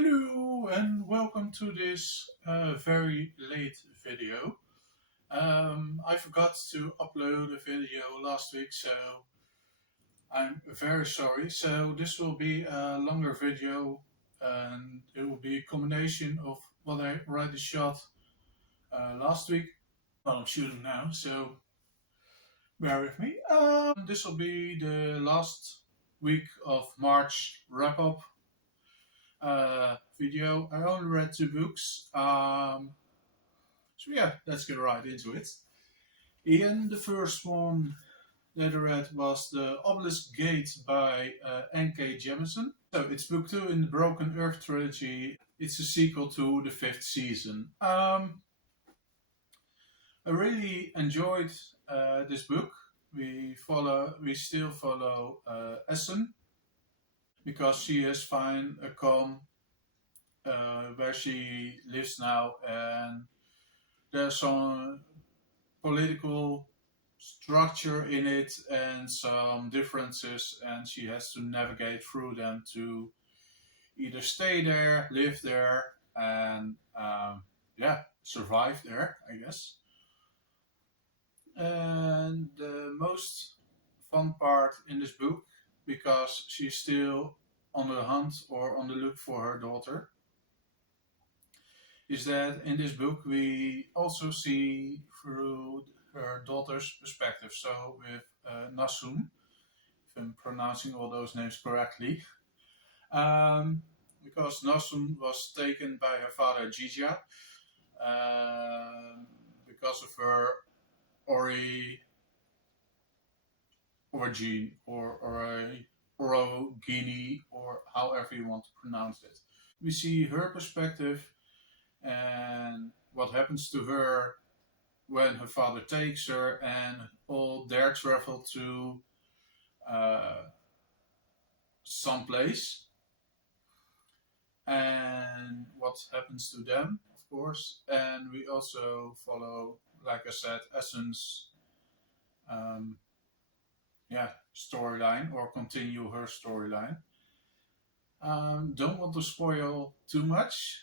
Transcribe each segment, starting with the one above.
Hello and welcome to this very late video. I forgot to upload a video last week, so I'm very sorry. So this will be a longer video and it will be a combination of what I already shot last week, what I'm shooting now, so bear with me. This will be the last week of March wrap-up video. I only read 2 books. So yeah, let's get right into it. And the first one that I read was the Obelisk Gate by N.K. Jemisin. So it's book 2 in the Broken Earth trilogy. It's a sequel to the 5th season. I really enjoyed this book. We still follow Essen because she has found a calm where she lives now, and there's some political structure in it and some differences, and she has to navigate through them to either stay there, live there, and survive there, I guess. And the most fun part in this book, because she's still on the hunt or on the look for her daughter, is that in this book we also see through her daughter's perspective. So with Nasum, if I'm pronouncing all those names correctly, because Nasum was taken by her father Jija because of her origin or orogeny, or however you want to pronounce it. We see her perspective and what happens to her when her father takes her, and all their travel to some place, and what happens to them, of course. And we also follow, like I said, Essen's storyline, or continue her storyline. Don't want to spoil too much,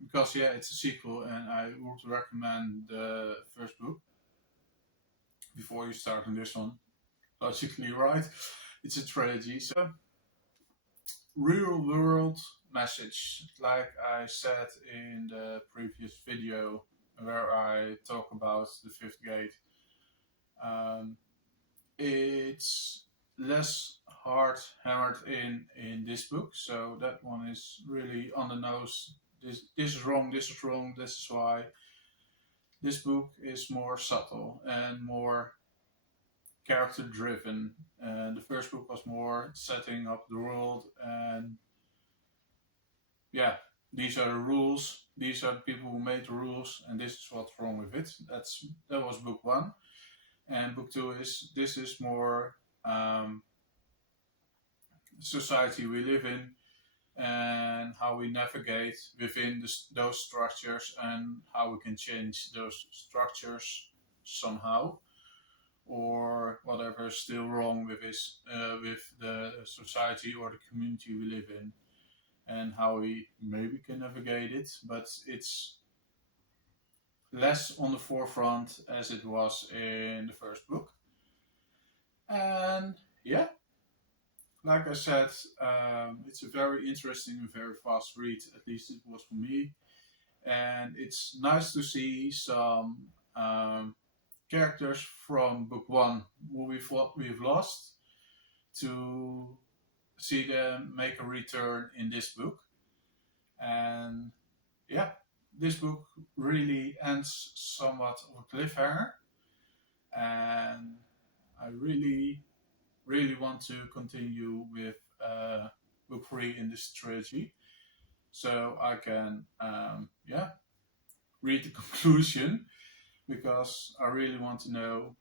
because it's a sequel, and I would recommend the first book before you start on this one. Logically, right? It's a trilogy. So, real world message, like I said in the previous video where I talk about the 5th gate. It's less hard hammered in this book, so that one is really on the nose. This is wrong, this is wrong, this is why. This book is more subtle and more character driven, and the first book was more setting up the world, and these are the rules, these are the people who made the rules, and this is what's wrong with it. That was book 1. And book 2 is more society we live in, and how we navigate within those structures, and how we can change those structures somehow, or whatever is still wrong with the society or the community we live in, and how we maybe can navigate it, but it's less on the forefront as it was in the first book. And like I said, it's a very interesting and very fast read, at least it was for me. And it's nice to see some characters from book 1 who we've lost, to see them make a return in this book. And this book really ends somewhat of a cliffhanger, and I really want to continue with book 3 in this trilogy, so I can read the conclusion, because I really want to know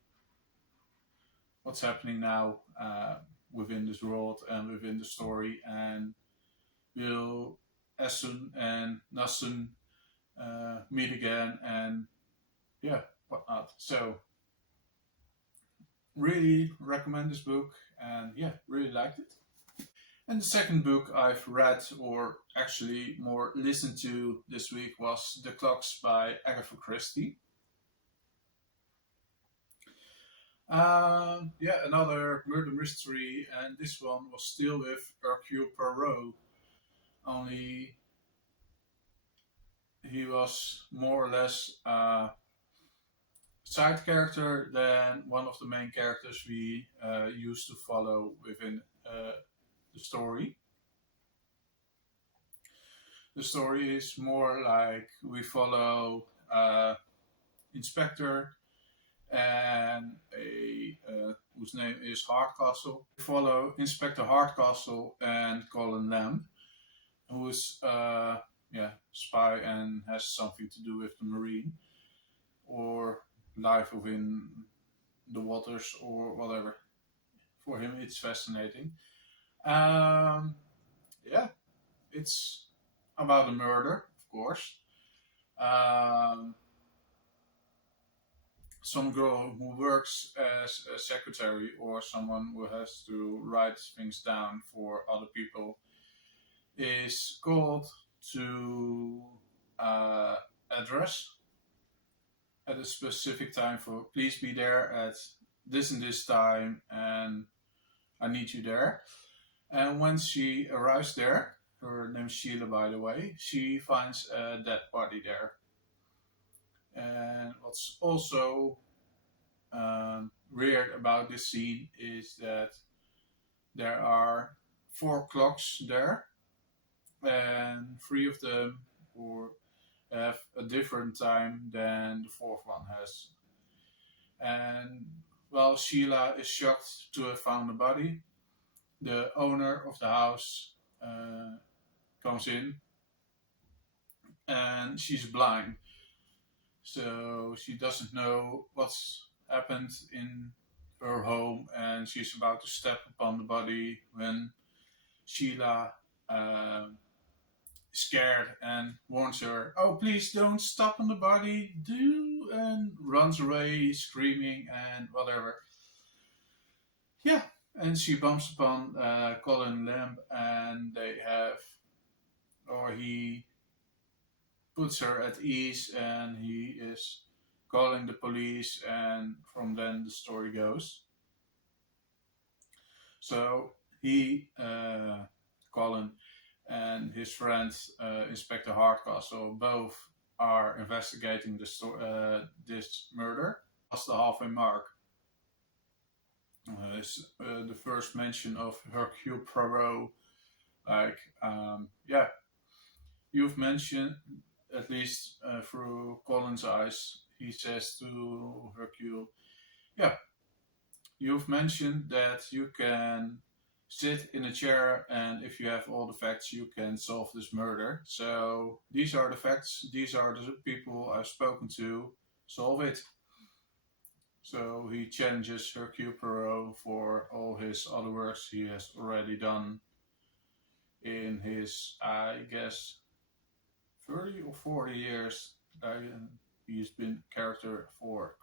what's happening now within this world and within the story, and will Essen and Nassun meet again, and whatnot. So really recommend this book, and really liked it. And the second book I've read, or actually more listened to this week, was The Clocks by Agatha Christie. Yeah, another murder mystery, and this one was still with Hercule Poirot. Only he was more or less a side character than one of the main characters we used to follow within the story. The story is more like we follow Inspector and a whose name is Hardcastle. We follow Inspector Hardcastle and Colin Lamb, who's yeah, spy and has something to do with the marine or life within the waters or whatever. For him, it's fascinating. Um, yeah, it's about a murder, of course. Um, some girl who works as a secretary or someone who has to write things down for other people is called to address at a specific time for please be there at this and this time and I need you there. And when she arrives there, her name's Sheila by the way, she finds a dead body there. And what's also weird about this scene is that there are four clocks there, and three of them or have a different time than the fourth one has. And while Sheila is shocked to have found the body, the owner of the house comes in and she's blind. So she doesn't know what's happened in her home and she's about to step upon the body when Sheila scared and warns her, "Oh, please don't stop on the body, do," and runs away screaming and whatever. Yeah, and she bumps upon Colin Lamb, and they have, or he puts her at ease, and he is calling the police, and from then the story goes. So he, Colin, and his friend Inspector Hardcastle both are investigating this murder. That's the halfway mark. Is the first mention of Hercule Poirot. Like, yeah, you've mentioned, at least through Colin's eyes, he says to Hercule, yeah, you've mentioned that you can sit in a chair and if you have all the facts you can solve this murder. So these are the facts, these are the people I've spoken to, solve it. So he challenges Hercule Poirot for all his other works he has already done in his, I guess, 30 or 40 years. He's been character for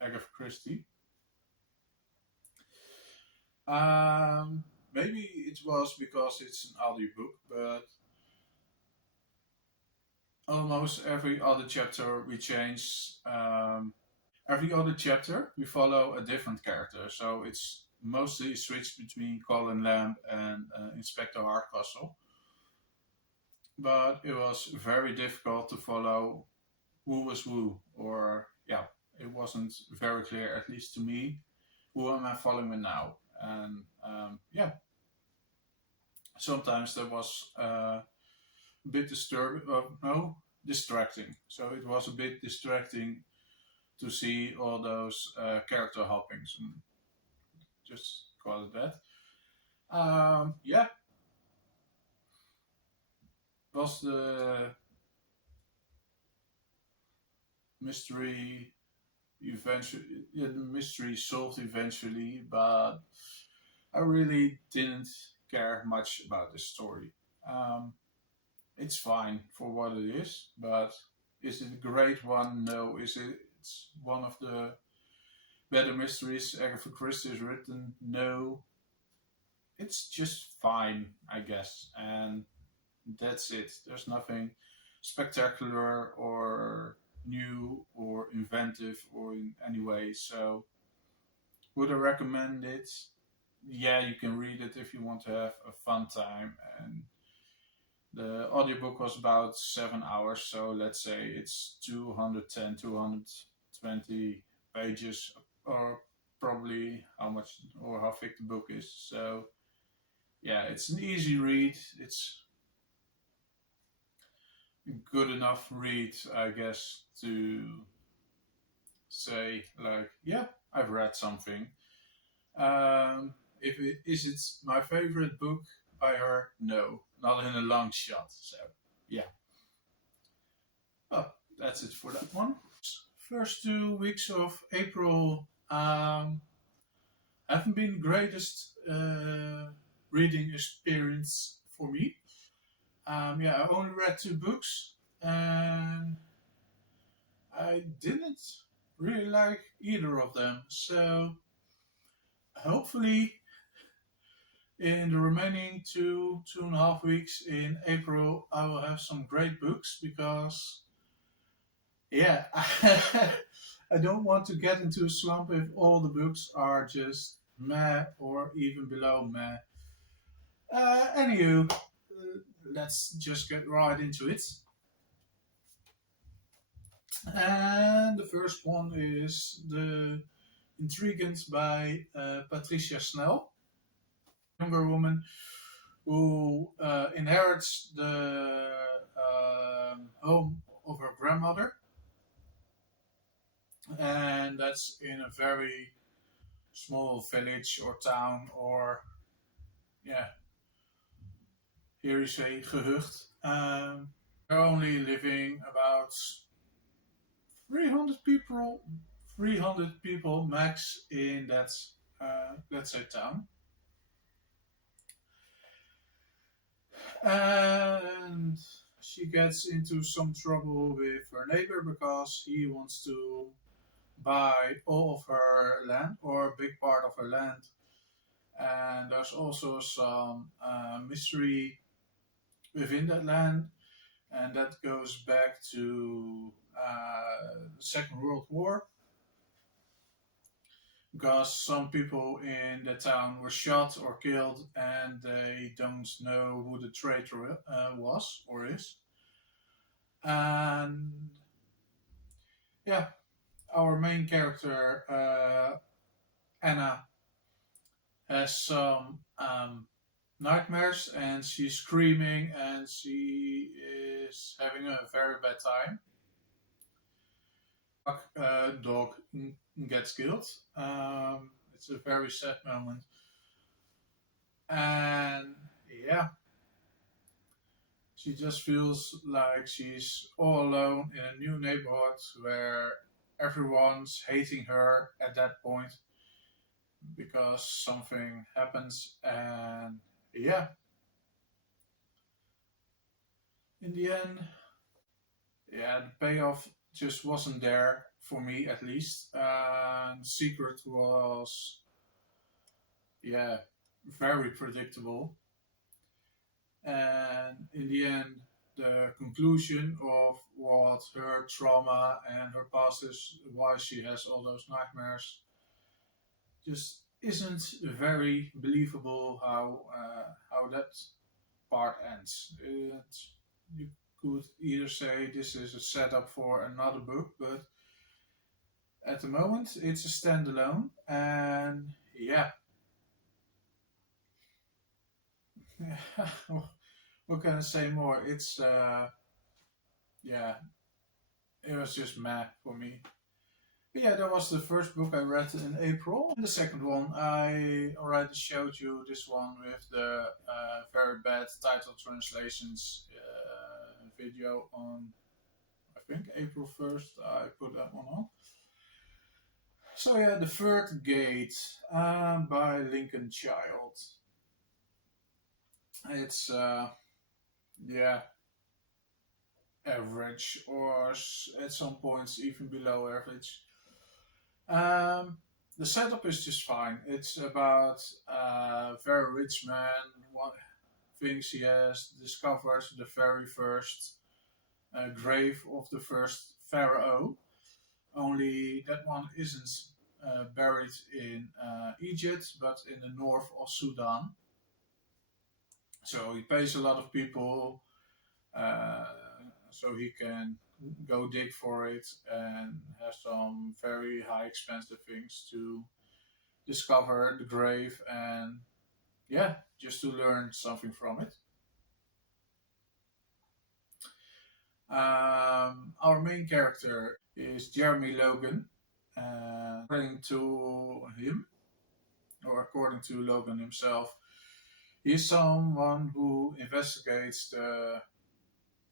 Agatha Christie. Maybe it was because it's an audiobook, but almost every other chapter we change. Every other chapter we follow a different character, so it's mostly switched between Colin Lamb and Inspector Hardcastle. But it was very difficult to follow who was who, or yeah, it wasn't very clear, at least to me, who am I following now. And yeah, sometimes there was a bit distracting. So it was a bit distracting to see all those character hoppings, and just call it that. Yeah, was the mystery eventually, yeah, the mystery solved eventually, but I really didn't care much about this story. It's fine for what it is, but is it a great one? No. Is it? It's one of the better mysteries Agatha Christie has written? No. it's just fine, I guess, and that's it. There's nothing spectacular or new or inventive or in any way. So would I recommend it? Yeah, you can read it if you want to have a fun time. And the audiobook was about 7 hours, so let's say it's 210, 220 pages, or probably how much or how thick the book is. So yeah, it's an easy read. It's a good enough read, I guess, to say like, yeah, I've read something. If it is it my favorite book by her, no, not in a long shot. So yeah, well, that's it for that one. First 2 weeks of April haven't been the greatest reading experience for me. Yeah, I only read 2 books, and I didn't really like either of them. So hopefully, in the remaining 2.5 weeks in April, I will have some great books because, yeah, I don't want to get into a slump if all the books are just meh or even below meh. Anywho, let's just get right into it. And the first one is the Intrigant by Patricia Snel, younger woman who inherits the home of her grandmother, and that's in a very small village or town, or yeah, here you say gehucht. They're only living about 300 people, 300 people max in that, let's say, town. And she gets into some trouble with her neighbor because he wants to buy all of her land or a big part of her land. And there's also some mystery within that land, and that goes back to the Second World War, because some people in the town were shot or killed, and they don't know who the traitor was or is. And yeah, our main character, Anna, has some nightmares, and she's screaming, and she is having a very bad time. Dog gets killed. It's a very sad moment. And yeah, she just feels like she's all alone in a new neighborhood where everyone's hating her at that point because something happens. And yeah, in the end, yeah, the payoff just wasn't there for me, at least. The secret was, yeah, very predictable. And in the end, the conclusion of what her trauma and her past is, why she has all those nightmares, just isn't very believable how that part ends. You could either say this is a setup for another book, but at the moment it's a standalone, and yeah. What can I say more? It's yeah, it was just meh for me. But yeah, that was the first book I read in April. And the second one, I already showed you this one with the very bad title translations video on, I think, April 1st. I put that one on. So yeah, The Third Gate by Lincoln Child. It's, yeah, average, or at some points even below average. The setup is just fine. It's about a very rich man. What things he has discovered the very first grave of the first pharaoh. Only that one isn't buried in Egypt, but in the north of Sudan. So he pays a lot of people uh, so he can go dig for it and have some very high expensive things to discover the grave and yeah, just to learn something from it. Our main character is Jeremy Logan. According to him, or according to Logan himself, he's someone who investigates the,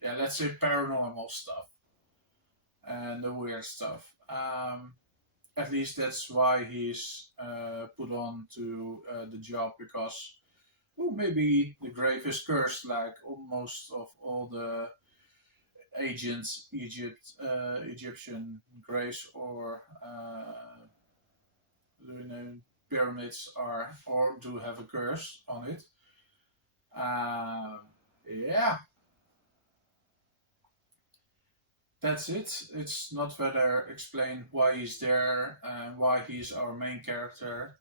yeah, let's say paranormal stuff and the weird stuff. At least that's why he's put on to the job because, well, maybe the grave is cursed like most of all the ancient Egyptian graves or you know, pyramids are or do have a curse on it. Yeah, that's it. It's not further explained why he's there and why he's our main character.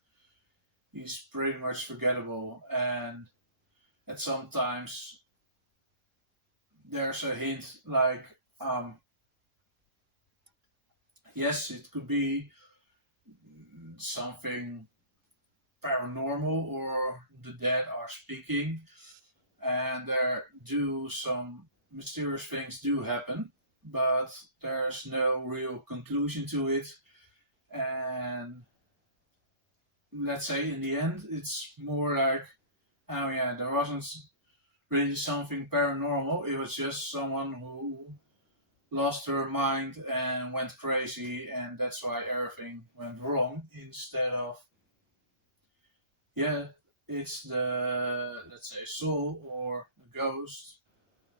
He's pretty much forgettable, and at sometimes there's a hint like, um, yes, it could be something paranormal or the dead are speaking, and there do some mysterious things do happen, but there's no real conclusion to it. And let's say in the end, it's more like, oh yeah, there wasn't really something paranormal. It was just someone who lost her mind and went crazy, and that's why everything went wrong. Instead of, yeah, it's the, let's say, soul or the ghost.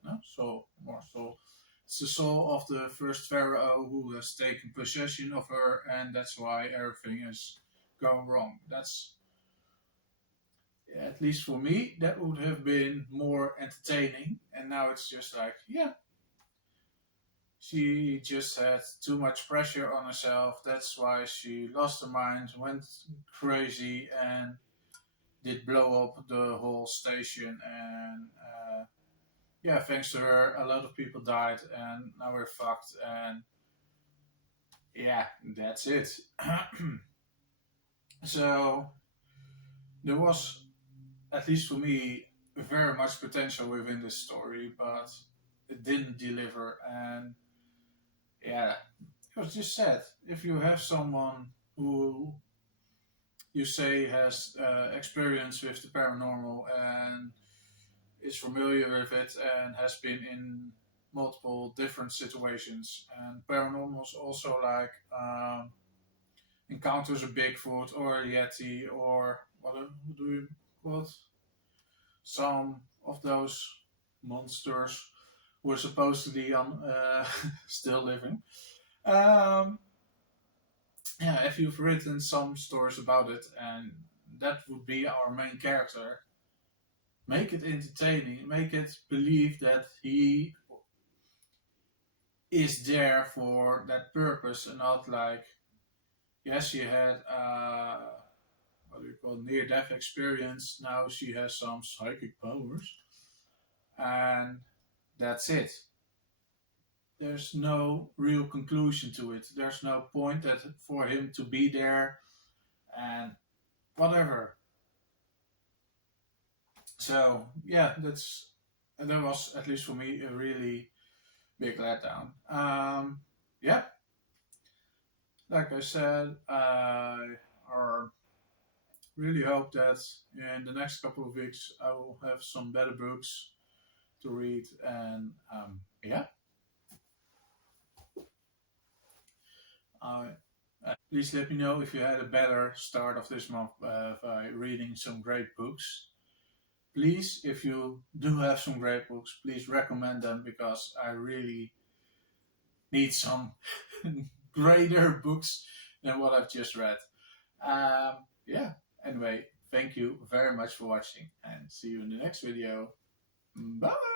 No, soul, more soul. It's the soul of the first pharaoh who has taken possession of her, and that's why everything is going wrong. That's, at least for me, that would have been more entertaining. And now it's just like, yeah, she just had too much pressure on herself. That's why she lost her mind, went crazy, and did blow up the whole station. And yeah, thanks to her, a lot of people died, and now we're fucked. And yeah, that's it. So there was, at least for me, very much potential within this story, but it didn't deliver. And yeah, it was just sad. If you have someone who you say has experience with the paranormal and is familiar with it and has been in multiple different situations, and paranormal is also like encounters a Bigfoot or a Yeti or what do you call it? Some of those monsters were supposedly on still living. Um, yeah, if you've written some stories about it, and that would be our main character, make it entertaining, make it believe that he is there for that purpose, and not like, yes, she had what do you call near death experience. Now she has some psychic powers, and that's it. There's no real conclusion to it. There's no point that for him to be there and whatever. So yeah, that was at least for me a really big letdown. Yeah, like I said, I really hope that in the next couple of weeks I will have some better books to read, and yeah, uh, please let me know if you had a better start of this month by reading some great books. Please, if you do have some great books, please recommend them because I really need some greater books than what I've just read. Yeah, anyway, thank you very much for watching and see you in the next video. Bye!